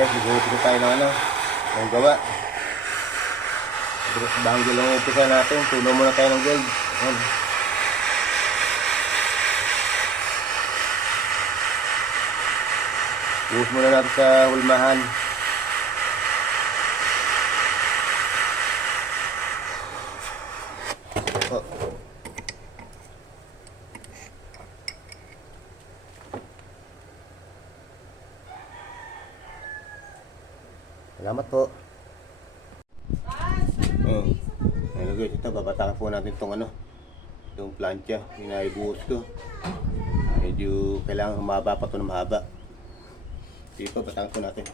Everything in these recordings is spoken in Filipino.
guys, nag-uupin tayo ng ano, ng gawa. Banggil ang umpisa natin, tulo muna tayo ng gold. Ayan. Buhos muna natin sa hulmahan. Oh. Salamat po. Oh. Hello guys, ito babatakan po natin itong ano, itong plancha, inaibuhos ko. Medyo kailangan humaba pa ito ng mahaba. Dito, batakan po natin.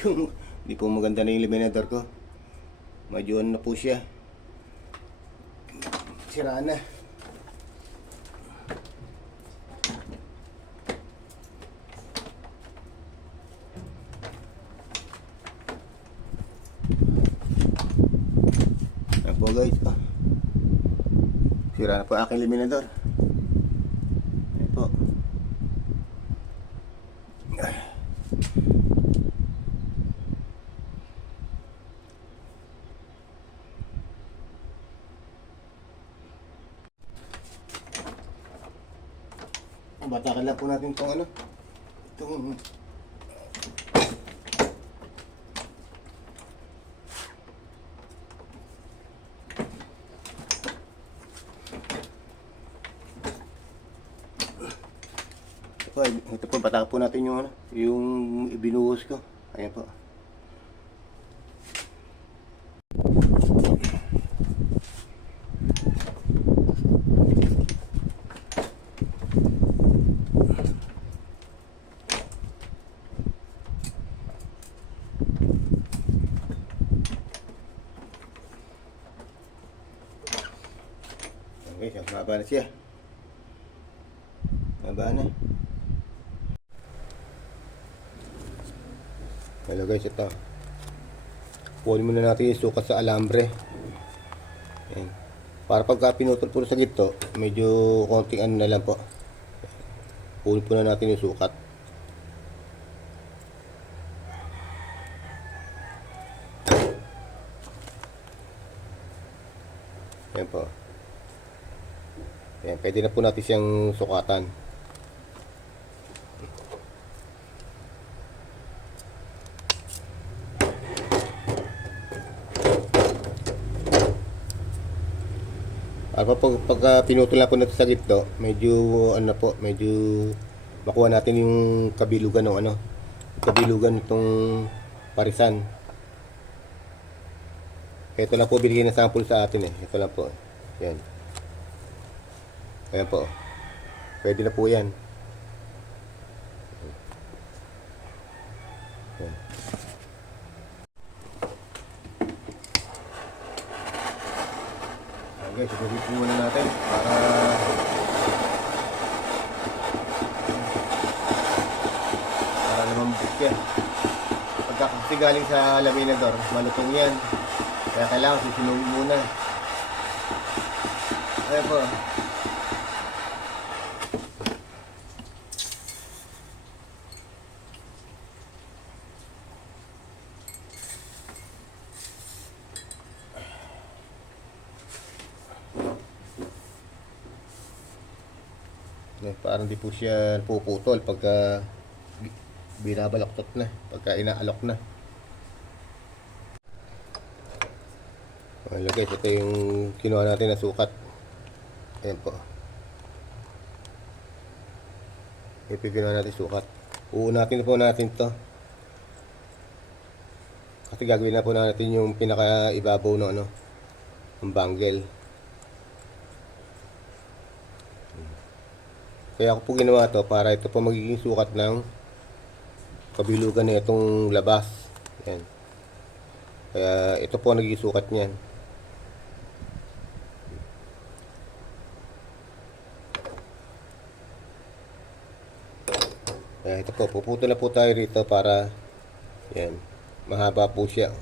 Yung, Hindi po maganda na yung eliminator ko. Medyo ano na po siya. Sira na. Ayan po guys. Ah. Na po aking eliminador. Ayan po. Batakan lang po natin itong ano. Itong Ito po, ito po, natin yung ano, yung ibinuhos ko. Ayan po. Okay, so, maba na siya. Maba na. Guys, ito. Kunin muna natin yung sukat sa alambre. Ayan. Para pagka pinutol po sa gito, medyo konting ano na lang po. Kunin po na natin yung sukat. Ayan po. Ayan, pwede na po natin siyang sukatan. Para pag, pagka pinutol na po natin sa gitno, medyo ano po, medyo makuha natin yung kabilugan ng ano, kabilugan nitong parisan. Ito lang po binigay na sample sa atin eh. Ito lang po. Yan. Ayan po. Pwede na po. Yan. Siguro po muna natin para para lumambot yan. Pagka kasi galing sa laminador, malutong yan. Kaya kailangan susunugin muna. Ayan po. Eh, parang di po siya puputol pagka bi- binabalaktot na, pagka inaalok na. Okay, guys, ito yung kinuha natin na sukat. Ayan po. Ito kinuha natin sukat. Uunatin po natin to. Kasi gagawin na po natin yung pinaka ibabaw ng ano, ng bangle. Kaya ako po ginawa to para ito po magiging sukat ng kabilugan na itong labas. Yan. Kaya ito po ang nagiging sukat niyan. Kaya ito po, puputo na po tayo rito para Yan. Mahaba po siya.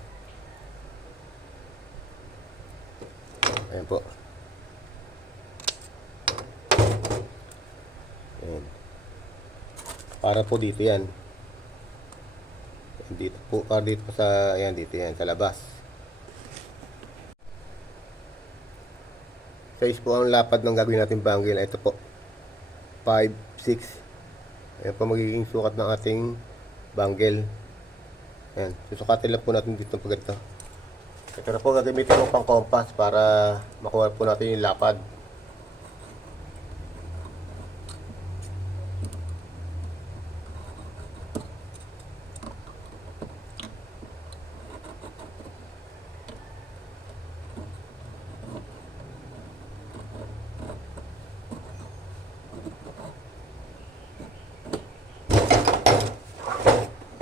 Ayan po. Para po dito yan. Dito po, para dito po sa, ayan, dito yan, sa labas. Size po ang lapad ng gagawin natin bangle. Ito po. 5, 6. Ayan po magiging sukat ng ating bangle. Ayan. Susukatin lang po natin dito pag ito. Ito na po gagamitin ko pang compass para makuha po natin yung lapad.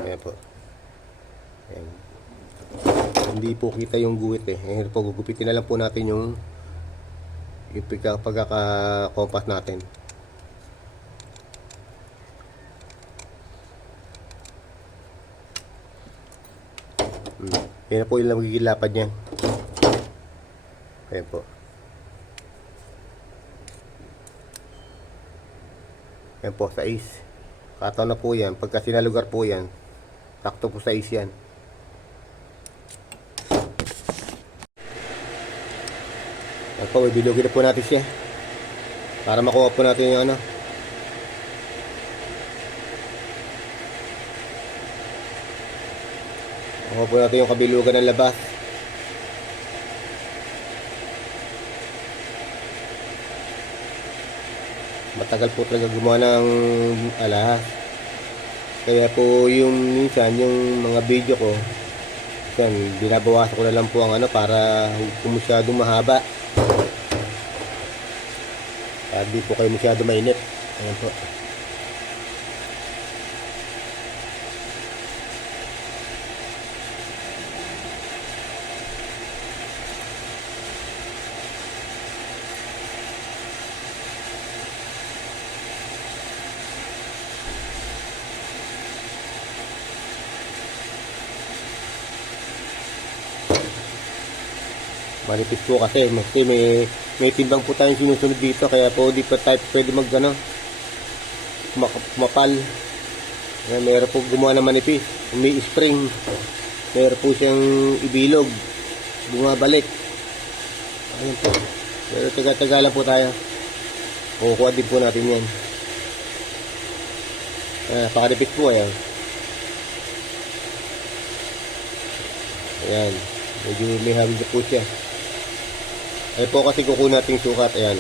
Ayan po. Ayan. Hindi po kita yung guhit eh. Ngayon po, gugupitin na lang po natin yung yung pagka- pagkaka-compass natin. Hmm. Yan na po yung magiging lapad niyan. Ayan po. Ayan po, sa ace. Kataon na po yan. Pagka sinalugar po yan, sakto po sa ace yan. Ayan po, bilugin na po natin siya. Para makuha po natin yung ano. Makuha po natin yung kabilugan ng labas. Matagal po talaga gumawa ng alahas. Kaya po yung minsan, yung mga video ko, yan, binabawasan ko na lang po ang ano para kung masyadong mahaba. Para di po kayo masyado mainit. Ayan po. Manipis po kasi, kasi may, may timbang po tayong sinusunod dito, kaya po di pa tayo pwede mag ano, kumapal. Kaya meron po gumawa ng manipis, may spring, meron po siyang ibilog, bumabalik. Ayun po. Pero taga-taga lang po tayo. Kukuha din po natin yan. Ah, pakanipis po ayan. Ayan. Medyo may hangin po siya. Ay po kasi kukunin natin yung sukat. Ayan.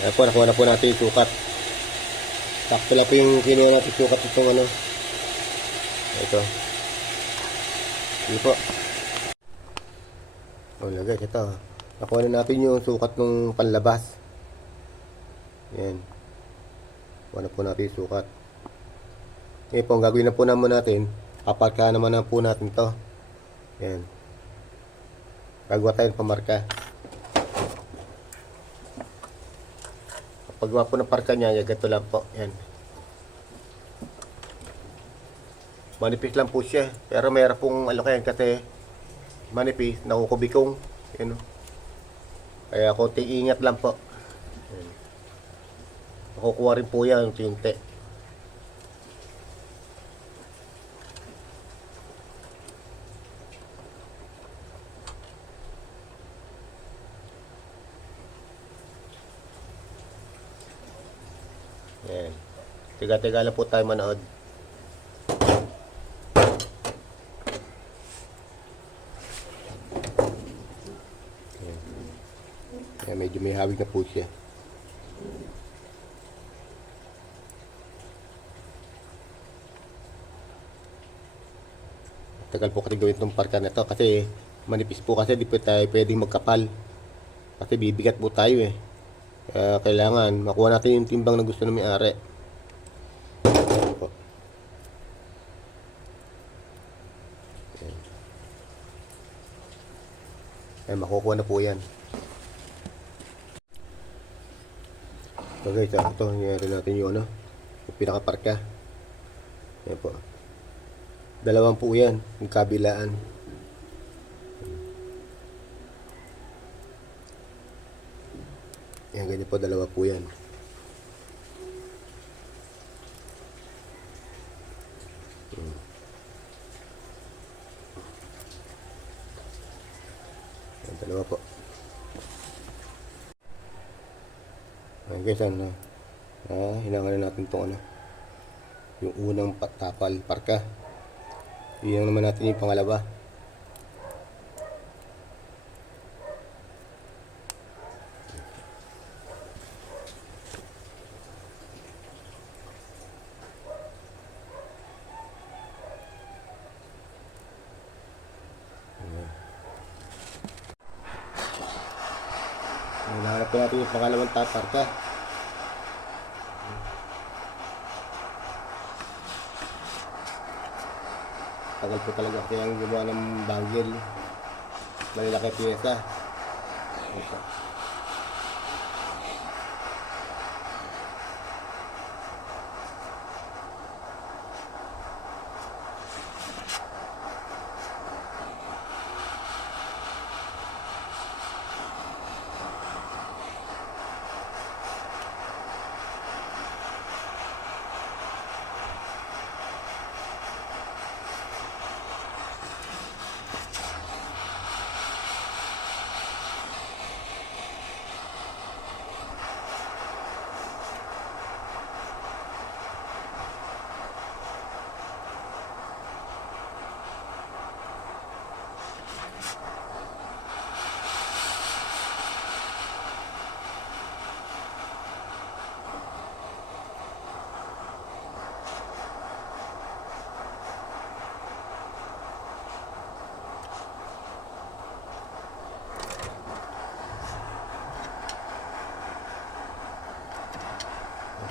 Ayan po, nakuha na po natin yung sukat. Sakto lang po yung kinuha natin sukat itong ano. Ito. Hindi po. O na guys, ito. Nakuha na natin yung sukat ng panlabas. Ayan. Kuha na po natin yung sukat. Ngayon po, ang gagawin na po naman natin, paparka naman na po natin to. Yan. Gagawa tayo ng pamarka. Paggawa po ng parka niya, yan, ganito lang po. Yan. Manipis lang po siya. Pero mayroon pong ano kaya kasi manipis, nakukubikong. Yan o. Kaya konting ingat lang po. Yan. Makukuha rin po yan, unti-unti. Yan. Tiga-tiga lang po tayo manood. Yan. Yan, medyo may hawig na po siya. Tagal po kasi gawin itong parka na to kasi manipis po kasi di po tayo pwedeng magkapal. Kasi bibigat po tayo eh. Kaya kailangan makuha natin yung timbang na gusto ng may-ari. Ayan po. Ayan. Ayan, makukuha na po yan. So guys, ah, ito, nangyari natin yung ano, yung pinakaparka. Ayan po. Dalawang po yan, yung kabilaan. Yan, ganyan po, dalawa po yan. Hmm. Dalawa po. Ayan guys, ano, ah, hinangan na natin itong ano, yung unang patapal, parka. Iyan naman natin yung pangalawa. Hinahanap po pangalawang taparka. Tagal po talaga kasi ang gumawa ng bangle. Malalaki pyesa. Ito.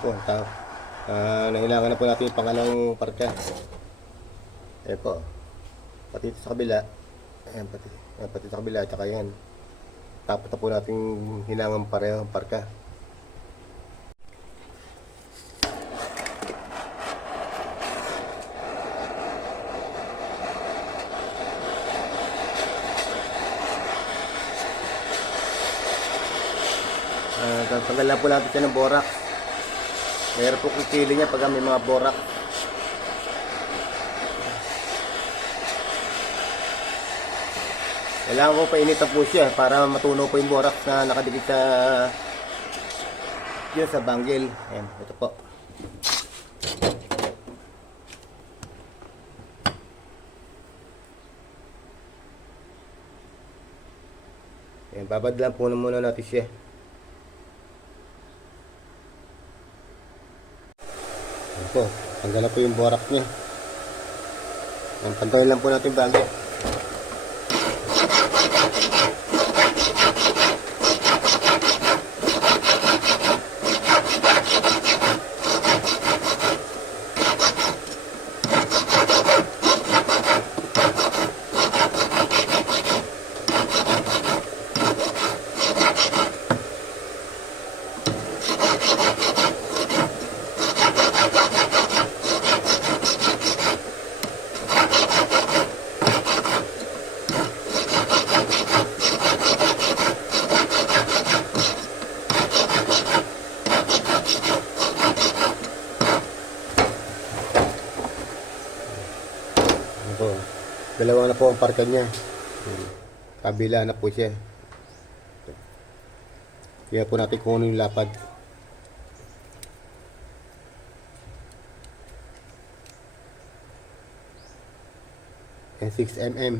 Ito, ta ah nahilangan na po natin yung pangalawang parka. Ayan po. Pati sa kabila. Ayan, pati, ayan, pati sa kabila, tsaka yan. Tapos na po natin hilangan pareho ang parka. Ah, tanggal lang po natin siya ng borak. Meron po kikili niya pag may mga borak. Kailangan ko painitan po siya para matunaw po yung borak na nakadikit sa yun sa bangle. Ayan, ito po. Ayan, babad lang po muna natin siya. Ayan po, tanggal na po yung borak niya. Ayan, pantawin lang po natin yung bagay. Ano po, dalawa na po ang parka niya. Ayan, Kabila na po siya. Kaya po natin kung ano yung lapad. Ayan, 6 mm.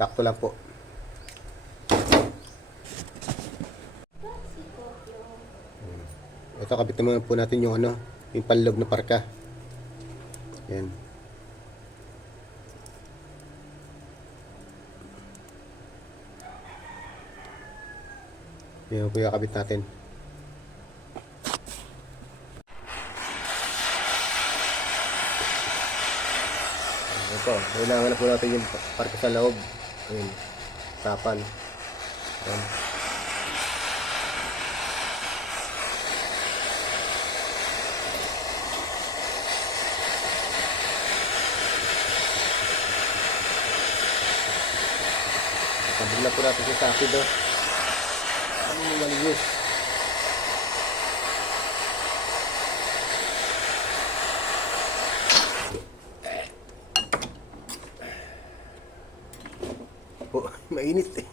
Takto lang po. Ito, kabit naman po natin yung ano, yung panloob na parka. Ayan. Yan po yung kabit natin. Ano Ito, kailangan na po natin yung parte sa loob. Ayun, tapan. Ayan. Sabi po natin sa sakid. Oh. Yung malinis? Po, mainit eh.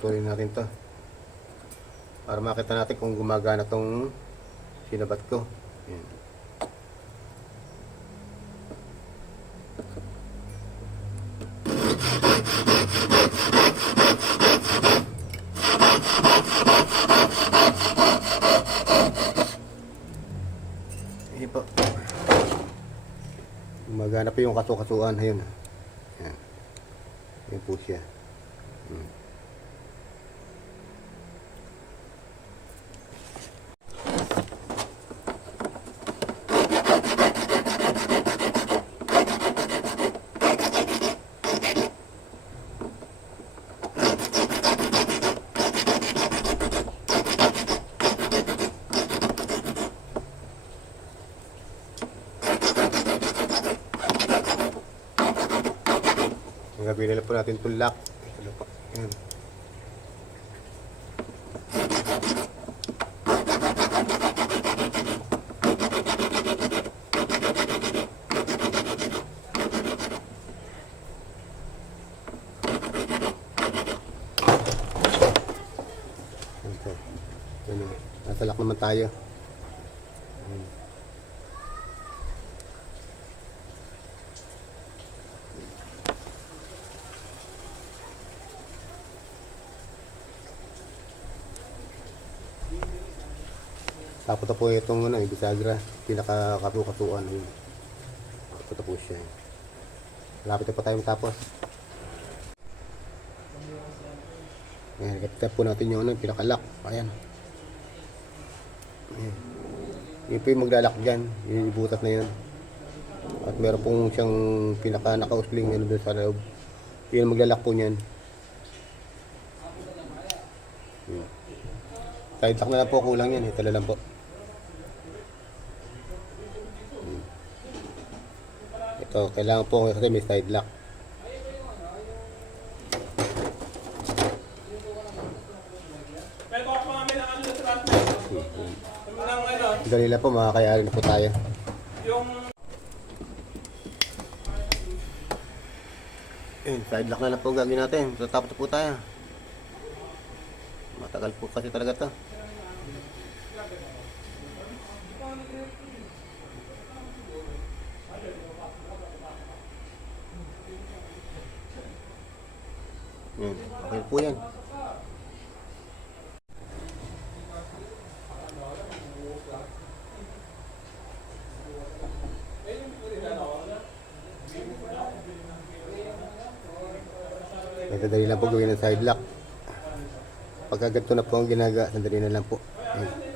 Tutuloy natin to. Para makita natin kung gumagana tong sinabat ko. Yan. Ayan po. Gumagana pa yung kaso-kasuan. Ayun. Yan. Yan po siya. Ang gagawin na po natin itong lock. Ito na po. Ayan. Ayan po. Ayan o. Nasa lock naman tayo. Ayan. Na po itong ano, eh, bisagra, pinaka-katu-katuan. Ayun. Tapos na po siya. Lapit na po tayo matapos. Ayan, kapit po natin yung ano, yung pinaka-lock. Ayan. Ayan. Yun po yung maglalak dyan. Yun yung butas na yun. At meron pong siyang pinaka-naka-usling ano doon sa loob. Yun maglalak po niyan. Ayan. Side lock na lang po kulang yan. Ito na lang po. Hmm. Ito, kailangan po kasi may side lock. Dali lang po, makakayari na po tayo. yung Ayun, side lock na lang po gagawin natin. Tatapos po tayo. Matagal po kasi talaga to. Yan. Okay po yan. Madadali lang po gawin ng side lock. Pagka ganito na po ang ginagawa, sandali na lang po. Ayan.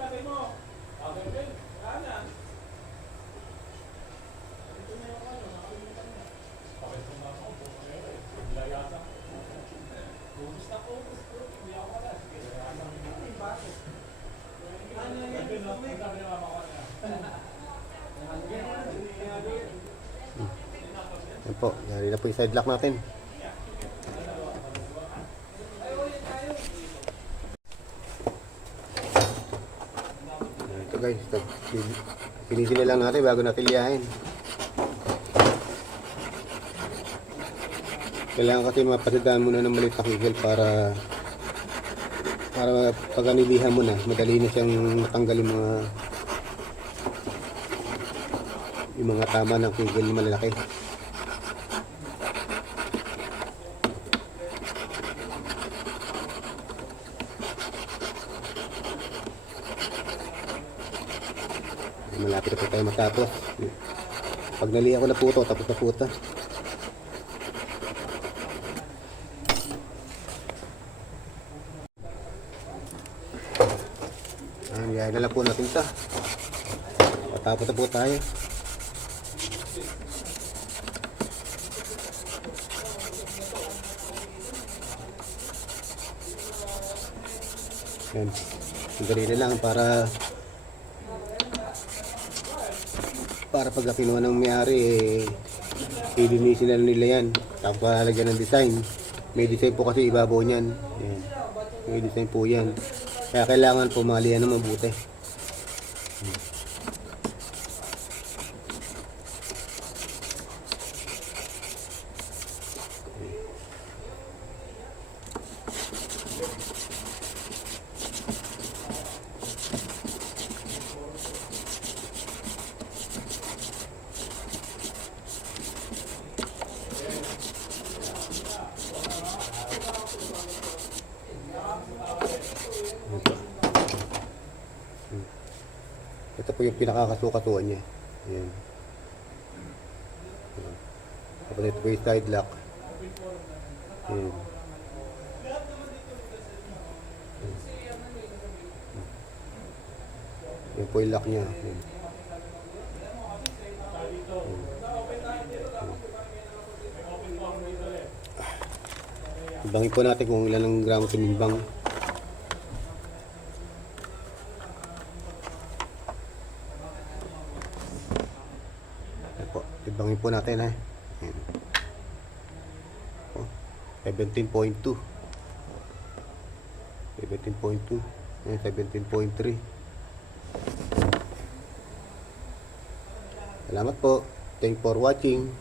Yan po, yari na po yung side lock natin. Ito guys. Pinisin na lang natin bago natin liyahin. Kailangan kasi mapasadaan muna ng maliit na para para pag anilihan mo na, madali na siyang matanggal yung mga yung mga tama ng na malalaki. Malapit na po tayo matapos. Pag nali ako na puto, tapos na puto. Na lang po natin ito. Matapos na po tayo. Yan. Sandali na lang para para pag kinuha ng may-ari eh, ilinisin na nila yan tapos lalagyan ng design may design po kasi ibabaw niyan yan. may design po yan kaya kailangan pumali yan ng mabuti po yung pinakakasukatuan niya yan Yan. tapos ito yung side lock yan yan po yung lock niya yan. Ibangin po natin kung ilan ang gramo tinimbang. Ayan po. Ibangin po natin ha. Ayan. Oh, 17.2. 17.2. Ayan, 17.3. Salamat po. Thank you for watching.